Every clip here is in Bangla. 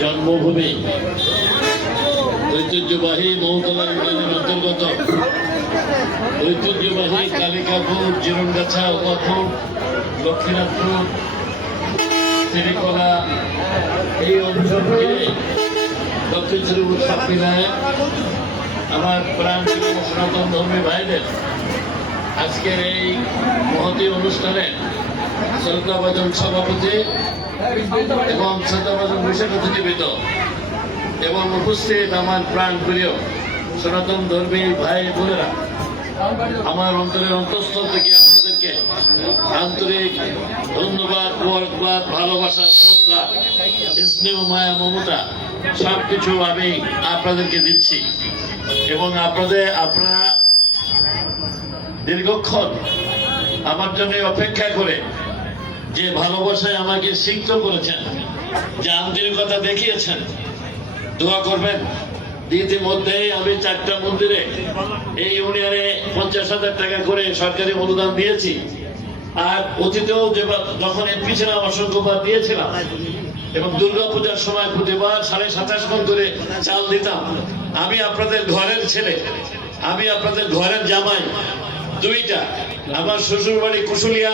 জন্মভূমি। ঐতিহ্যবাহী মহতলা ইউনিয়নের অন্তর্গত। ঐতিহ্যবাহী কালিকাপুর জীবনগাছা উমাপুর, লক্ষ্মীনাথপুর শ্রীকলা এই অঞ্চল ঘিরে দক্ষিণ শ্রীপুর সাপ্পিনায় আমার প্রাণ সনাতন ধর্মী ভাইদের আজকের এই মহতী অনুষ্ঠানে শ্রদ্ধাভাজন সভাপতি এবং শ্রদ্ধাভাজন বিশেষ অতিথিবৃন্দ এবং উপস্থিত আমার প্রাণ প্রিয় সনাতন ধর্মী ভাই বোনেরা, আমার অন্তরের অন্তঃস্থল থেকে আপনাদেরকে আন্তরিক ধন্যবাদ, মোবারকবাদ, ভালোবাসা, শ্রদ্ধা, স্নেহ, মায়া, মমতা সব কিছু আমি আপনাদেরকে দিচ্ছি। এবং আপনাদের, আপনারা দীর্ঘক্ষণ আমার জন্য অপেক্ষা করে যে ভালোবাসায় আমাকে সিক্ত করেছেন, যে আন্তরিকতা দেখিয়েছেন, দোয়া করবেন। ইতিমধ্যেই আমি চারটা মন্দিরে এই ইউনিয়নে পঞ্চাশ হাজার টাকা করে সরকারি অনুদান দিয়েছি। আর অতীতেও যখন এমপি ছিলাম, অসংখ্যবার দিয়েছিলাম। এবং দুর্গা পূজার সময় প্রতিবার সাড়ে সাতাশ মন করে চাল দিতাম। আমি আপনাদের ঘরের ছেলে, আমি আপনাদের ঘরের জামাই, দুইটা। আমার শ্বশুর বাড়ি কুশুলিয়া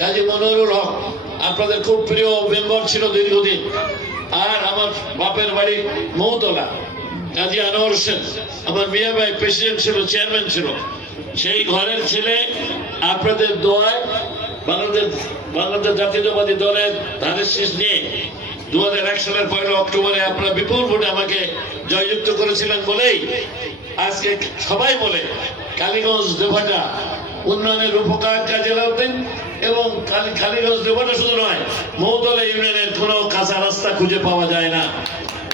কাজী মনোহরুল হক, আপনাদের খুব প্রিয় মেম্বার ছিল দীর্ঘদিন। আর আমার বাপের বাড়ি মৌতলা। কাজী আনোয়ার হোসেন, আমার মিয়া ভাই প্রেসিডেন্ট ছিল, চেয়ারম্যান ছিল। সেই ঘরের ছেলে আপনাদের দোয়ায় বাংলাদেশ বাংলাদেশ জাতীয়তাবাদী দলের ধানের শীষ নিয়ে দু হাজার এক সালের পয়লা অক্টোবরে আপনারা বিপুল ভোটে আমাকে জয়যুক্ত করেছিলেন বলেই আজকে সবাই বলে কালীগঞ্জ, দেভাটা উন্নয়নের উপকার কাজে লাগবেন। এবং কালী কালীগঞ্জ দেভাটা শুধু নয়, মৌতলা ইউনিয়নের কোনো কাঁচা রাস্তা খুঁজে পাওয়া যায় না।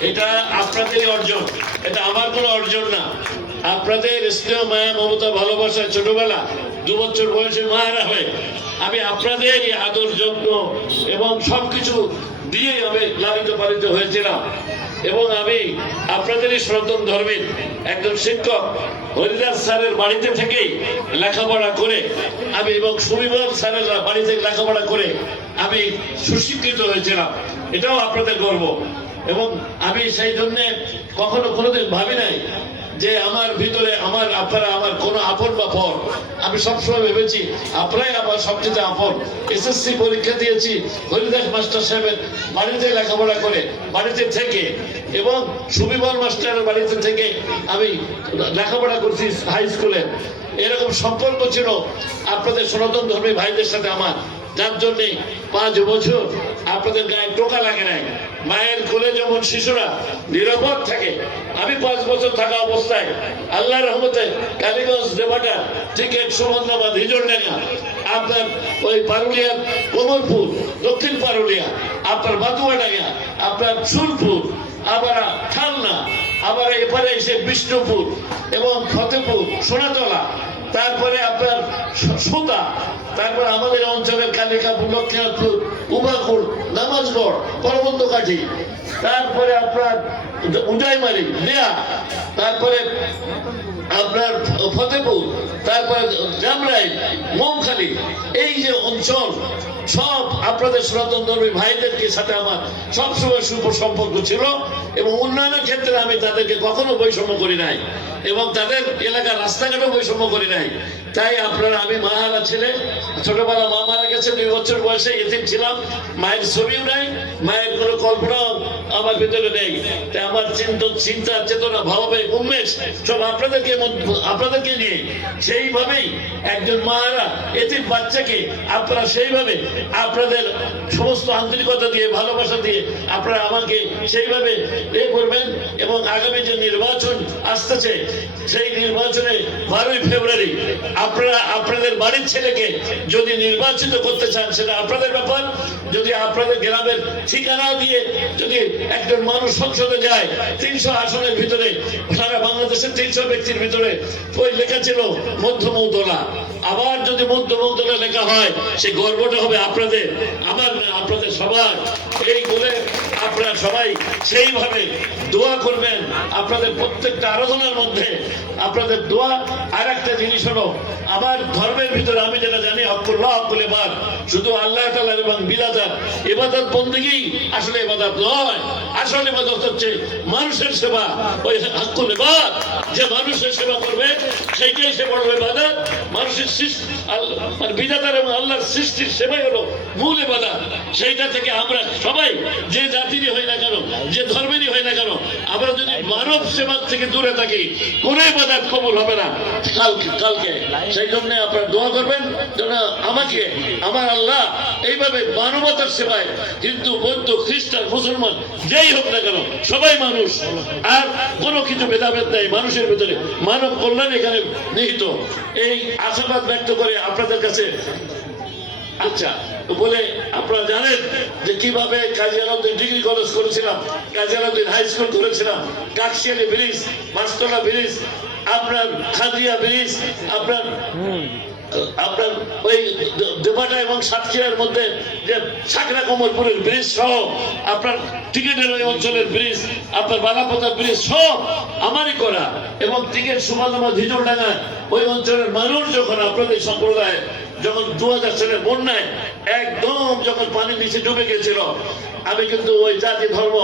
এটা আপনাদেরই অর্জন। এটা আমার কোনো অর্জন না। আপনাদের স্নেহ, মায়া, মমতা, ভালোবাসা ছোটবেলা, দু বছর বয়সে মায়েরা হয়ে। আমি আপনাদের আদর, যত্ন এবং সবকিছু দিয়ে আমি লালিত পালিত হয়েছিলাম। এবং আমি আপনাদেরই সনাতন ধর্মের একজন শিক্ষক হরিদাস স্যারের বাড়িতে থেকেই লেখাপড়া করে আমি এবং সুবিমল স্যারের বাড়িতে লেখাপড়া করে আমি সুশিক্ষিত হয়েছিলাম। এটাও আপনাদের গর্ব। এবং আমি সেই জন্যে কখনো কোনোদিন ভাবি নাই যে আমার ভিতরে আমার আপনারা আমার কোনো আপন বা পর আমি সবসময় ভেবেছি আপনারাই আমার সবচেয়ে আপন। এসএসসি পরীক্ষা দিয়েছি, হরিদাস মাস্টার সাহেবের বাড়িতে লেখাপড়া করে, বাড়িতে থেকে এবং সুবিমল মাস্টারের বাড়িতে থেকে আমি লেখাপড়া করছি হাই স্কুলে এরকম সম্পর্ক ছিল আপনাদের সনাতন ধর্মী ভাইদের সাথে আমার। যার জন্যে পাঁচ বছর আপনাদের গায়ে টোকা লাগে নাই। মায়ের কোলে যেমন শিশুরা নিরাপদ থাকে, আমি থাকা অবস্থায় আল্লাহ রহমতে কালীগঞ্জ দেবাটা টিকেট আপনার ওই দক্ষিণ পারুলিয়া, আপনার বাতুয়াডাঙ্গা আপনার সুরপুর আবার খালনা আবার এপারে এসে বিষ্ণুপুর এবং ফতেপুর, সোনাতলা তারপরে আপনার সুতা, তারপরে আমাদের অঞ্চলের কালিকাপুর লক্ষ্মীনাথপুর উমাকুর নামাজগড় পরবন্ধকাঠি তারপরে আপনার উদয়মারি, নেয়া, তারপরে আপনার ফতেপুর, তারপরে জামরাই, মৌখালী, এই যে অঞ্চল সব আপনাদের সনাতন ধর্মী ভাইদেরকে সাথে আমার সবসময় সুপ সম্পর্ক ছিল এবং উন্নয়নের ক্ষেত্রে আমি তাদেরকে কখনো বৈষম্য করি নাই এবং তাদের এলাকার রাস্তাঘাটও বৈষম্য করি নাই। তাই আপনারা, আমি মা হারা ছেলে, ছোটবেলা মা মারা গেছে দুই বছর বয়সে এতিম ছিলাম, মায়ের ছবিও নাই, মায়ের কোনো কল্পনাও আমার ভিতরে নেই। তাই আমার চিন্তা চিন্তা চেতনা ভাবাবে উন্মেষ সব আপনাদেরকে আপনাদেরকে নিয়ে সেইভাবেই একজন মায়েরা এতিম বাচ্চাকে আপনারা সেইভাবে আপনাদের সমস্ত আন্তরিকতা দিয়ে, ভালোবাসা দিয়ে আপনারা আমাকে সেইভাবে এ করবেন এবং আগামী যে নির্বাচন আসতেছে, সেই নির্বাচনে বারোই ফেব্রুয়ারি আপনারা আপনাদের বাড়ির ছেলেকে যদি নির্বাচিত করতে চান, সেটা আপনাদের ব্যাপার। যদি আপনাদের গ্রামের ঠিকানা দিয়ে যদি একজন মানুষ সংসদে যায়, তিনশো আসনের ভিতরে, সারা বাংলাদেশের তিনশো ব্যক্তির ভিতরে, ওই লেখা ছিল মধ্যমৌতলা আবার যদি মধ্যমৌতলা লেখা হয় সেই গর্বটা হবে আপনাদের। আবার আপনাদের সবার এই বলে আপনারা সবাই সেইভাবে দোয়া করবেন। আপনাদের প্রত্যেকটা আরাধনার মধ্যে আপনাদের দোয়া আর একটা জিনিস হলো, আমার ধর্মের ভিতরে আমি যেটা জানি হকুল্লাহ হকুল এবার শুধু আল্লাহ তালা এবং বিলাদার এবাদার বন্দিগি আসলে এবাদার নয়। আসল ইবাদত হচ্ছে মানুষের সেবা। ওই হাক্কুল ইবাদ যে মানুষের সেবা করবে, সেইটাই সে বড় ইবাদত। মানুষের সৃষ্টি মানে বিধাতার এবং আল্লাহর সৃষ্টির সেবাই হলো মূল ইবাদত। সেইটা থেকে আমরা সবাই, যে জাতিরই হই না কেন, যে ধর্মেরই হই না কেন, আমরা যদি মানব সেবা থেকে দূরে থাকি, কোন ইবাদত কবুল হবে না। কালকে কালকে। সেই জন্য আপনারা দোয়া করবেন আমাকে, আমার আল্লাহ এইভাবে মানবতার সেবায় হিন্দু, বৌদ্ধ, খ্রিস্টান, মুসলমান, যেই হোক না কেন, সবাই মানুষ। আর কোনো কিছু ভেদাভেদ নেই, মানুষের ভিতরে মানব কল্যাণ এখানে নিহিত। এই আশাবাদ ব্যক্ত করে আপনাদের কাছে আচ্ছা বলে আপনারা জানেন যে কীভাবে কাজী ডিগ্রি কলেজ করেছিলাম, কাজী হাই স্কুল করেছিলাম, কাকশিয়ালি ব্রিজ মাস্তলা ব্রিজ, আপনার খাদিয়া ব্রিজ, আপনার আপনার ওই দেবাটা এবং সাতক্ষীরার মধ্যে যে সাকরা কমলপুরের ব্রিজ সহ, আপনার টিকেটের ওই অঞ্চলের ব্রিজ, আপনার বালাপোতা ব্রিজ সব আমারই করা। এবং টিকেট সুমালামা ধিজলডাঙ্গা ওই অঞ্চলের মানুষ যখন আপনাদের সম্প্রদায় যখন দু হাজার সালের বন্যায় একদম যখন পানির নিচে ডুবে গেছিল, আমি কিন্তু ওই জাতি ধর্ম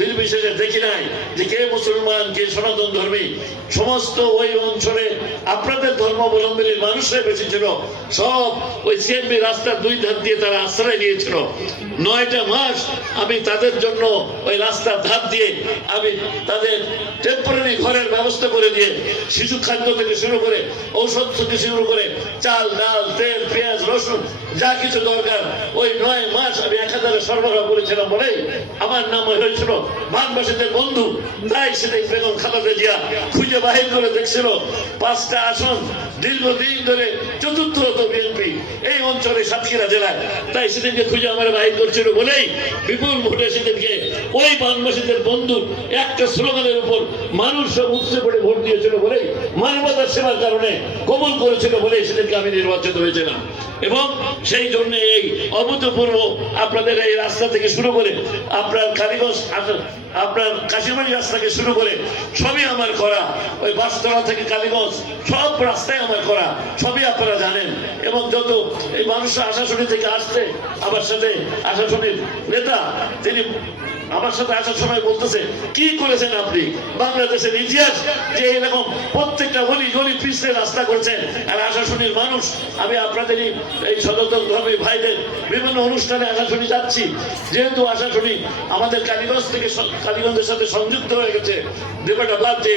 নির্বিশেষে দেখি নাই যে কে মুসলমান, কে সনাতন ধর্মী, সমস্ত ওই অঞ্চলে আপনাদের ধর্মাবলম্বী মানুষরা বেশি ছিল। সব ওই সিএমবি রাস্তার দুই ধার দিয়ে তারা আশ্রয় নিয়েছিল। নয়টা মাস আমি তাদের জন্য ওই রাস্তার ধার দিয়ে আমি তাদের টেম্পোরারি ঘরের ব্যবস্থা করে দিয়ে শিশু খাদ্য থেকে শুরু করে ঔষধ থেকে শুরু করে চাল, ডাল, তেল, পেঁয়াজ, রসুন যা কিছু দরকার, ওই নয় মাস আমি একাধারে সরবরাহ করেছিলাম বলেই আমার নাম হয়েছিল বানবাসীদের বন্ধু তাই সেদিন বেগম খালেদা জিয়া খুঁজে বাহির করে দেখছিল, পাঁচটা আসন দীর্ঘদিন ধরে চতুর্থ হতো বিএনপি, এই অঞ্চলে সাতক্ষীরা জেলায়। তাই সেদিনকে খুঁজে আমার বাহির করছিল বলেই বিপুল ভোটে সেদিনকে ওই বানবাসীদের বন্ধু একটা স্লোগানের উপর মানুষ সব উপসে পড়ে ভোট দিয়েছিল বলেই মানবতার সেবার কারণে কবল করেছিল বলেই সেদিনকে আমি নির্বাচিত হয়েছিলাম। এবং সেই জন্য এই অভূতপূর্ব আপনাদের এই রাস্তা থেকে শুরু করে আপনার কালীগঞ্জ আপনার- কাশিমারি রাস্তা থেকে শুরু করে সবই আমার করা। ওই বাসতলা থেকে কালীগঞ্জ, সব রাস্তায় আমার করা। সবই আপনারা জানেন। এবং যত এই মানুষরা আশাশুনি থেকে আসছে, আমার সাথে আশাশুনির নেতা, তিনি আমার সাথে আসার সময় বলতেছে, কি করেছেন আপনি? বাংলাদেশের ইতিহাস যে এরকম প্রত্যেকটা গলি গলি পিছলে রাস্তা করছেন। আর আশাশুনির মানুষ, আমি আপনাদেরই এই সদর ধর্মী ভাইদের বিভিন্ন অনুষ্ঠানে আশাশুনি যাচ্ছি। যেহেতু আশাশুনি আমাদের কালীগঞ্জ থেকে কালীগঞ্জের সাথে সংযুক্ত হয়ে গেছে। দেবাটা বাদ যে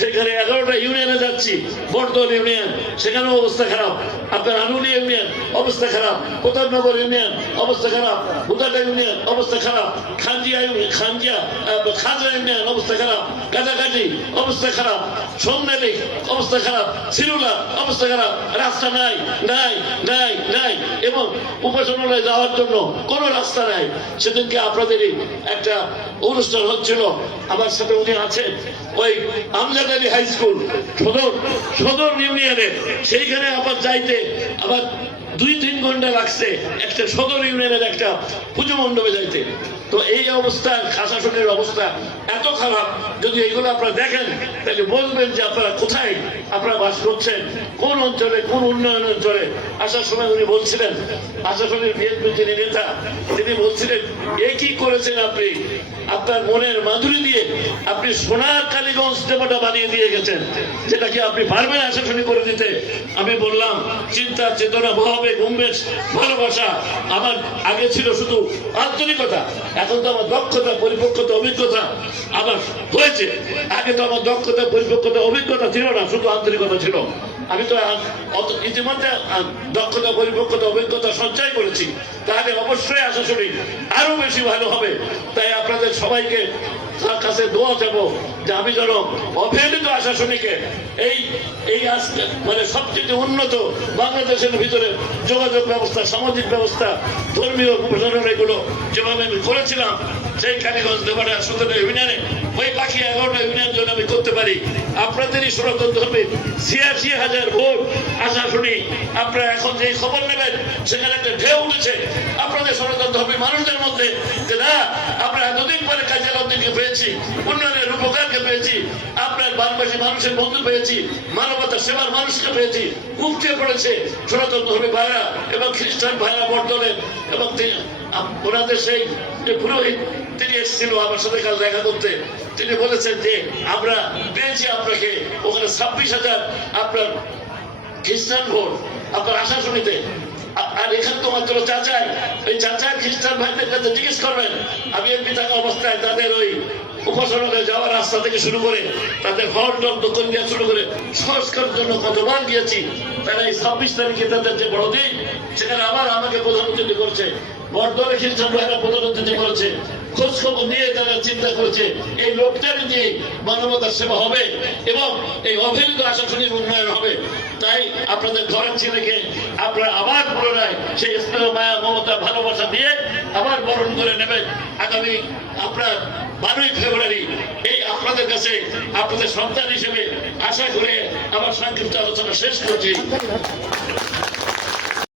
সেখানে এগারোটা ইউনিয়নে যাচ্ছি। বর্ধন ইউনিয়ন, সেখানেও অবস্থা খারাপ। আপনার আনুলি ইউনিয়ন, অবস্থা খারাপ। প্রতাপনগর ইউনিয়ন, অবস্থা খারাপ। হুদাটা ইউনিয়ন, অবস্থা খারাপ। খানজিয়া খানজিয়া খাজরা ইউনিয়ন, অবস্থা খারাপ। কাটাকাটি অবস্থা খারাপ। সোমনালি অবস্থা খারাপ। সিরুলা, অবস্থা খারাপ। রাস্তা নাই নাই নাই নাই। এবং উপাসনালয়ে যাওয়ার জন্য কোনো রাস্তা নাই। সেদিনকে আপনাদেরই একটা অনুষ্ঠান হচ্ছিল। আমার সাথে উনি আছেন। ওই আমজাদ আলী হাই স্কুল সদর সদর ইউনিয়নের সেইখানে আবার যাইতে আবার দুই, তিন ঘণ্টা লাগছে একটা সদর ইউনিয়নের একটা পুজো মণ্ডপে যাইতে। তো এই অবস্থা খাসাসনের অবস্থা এত খারাপ। যদি এগুলো আপনারা দেখেন, তাহলে বলবেন যে আপনারা কোথায় আপনারা বাস করছেন, কোন অঞ্চলে, কোন উন্নয়ন অঞ্চলে। আসার সময় উনি বলছিলেন আশাসনের বিএনপি যিনি নেতা, তিনি বলছিলেন, এ কি করেছেন আপনি? আপনার মনের মাধুরী দিয়ে আপনি সোনার কালীগঞ্জ দেবতা বানিয়ে দিয়ে গেছেন। যেটা কি আপনি পারবেন আশাশুনি করে দিতে? আমি বললাম, চিন্তা, চেতনা ভাবে গম্ভীর, ভালোবাসা আমার আগে ছিল শুধু আন্তরিকতা। এখন তো আমার দক্ষতা, পরিপক্কতা, অভিজ্ঞতা আমার হয়েছে। আগে তো আমার দক্ষতা, পরিপক্কতা, অভিজ্ঞতা ছিল না, শুধু আন্তরিকতা ছিল। আমি তো ইতিমধ্যে দক্ষতা, পরিপক্কতা, অভিজ্ঞতা সঞ্চয় করেছি। তাহলে অবশ্যই আশা করি আরও বেশি ভালো হবে। তাই আপনাদের সবাইকে তার কাছে দোয়া দেব যে আমি যেন অবহেলিত আশাসনীকে এই এই আজকে মানে সবচেয়ে উন্নত বাংলাদেশের ভিতরে যোগাযোগ ব্যবস্থা, সামাজিক ব্যবস্থা, ধর্মীয় প্রশাসন এগুলো যেভাবে আমি করেছিলাম, সেই কালীগঞ্জ দেবাটা সুন্দর ইউনিয়নে ওই বাকি এগারোটা জন্য আমি করতে পারি। আপনাদেরই সনাতন ধর্মে ছিয়াশি হাজার ভোট আশা শুনি আপনারা এখন খবর নেবেন, সেখানে একটা ঢেউ উঠেছে। আপনাদের সনাতন মানুষদের মধ্যে যে না, আমরা এতদিন পরে কাজী আলাউদ্দিনকে পেয়েছি, উন্নয়নের পেয়েছি, আপনার মানুষের বন্ধু পেয়েছি সেবার মানুষকে পেয়েছি মুক্তি পড়েছে। সনাতন ভাইরা এবং খ্রিস্টান ভাইরা বর্তলেন এবং ওনাদের সেই পুরোহিত, তিনি এসেছিল আমার সাথে কাল দেখা করতে। তিনি বলেছেন যে আমরা পেয়েছি আপনাকে ওখানে ছাব্বিশ হাজার আপনার খ্রিস্টান ভোট, আপনার আশা শুনিতে আর এখানে তোমার মাত্র চাচাই, এই চাচা খ্রিস্টান ভাইদের কাছে জিজ্ঞেস করবেন, আমি এমপি থাকা অবস্থায় তাদের ওই উপাসনালয়ে যাওয়ার রাস্তা থেকে শুরু করে তাদের হল টল দখল দেওয়া শুরু করে সংস্কারের জন্য কতবার গিয়েছি, তারা এই ছাব্বিশ তারিখে তাদের যে বড়দিন, সেখানে আবার আমাকে প্রধান অতিথি করছে। বর্ধমানে খ্রিস্টান ভাইরা প্রধান অতিথি করেছে। নিয়ে তারা চিন্তা করেছে, এই লোকটাকে দিয়ে মানবতার সেবা হবে এবং এই উন্নয়ন হবে। তাই আপনাদের ঘরের ছেলেকে আপনারা আবার পুনরায় সেই স্নেহ, মায়া, মমতা, ভালোবাসা দিয়ে আবার বরণ করে নেবেন। আগামী আপনার বারোই ফেব্রুয়ারি, এই আপনাদের কাছে আপনাদের সন্তান হিসেবে আশা করে আমার সংক্ষিপ্ত আলোচনা শেষ করছি।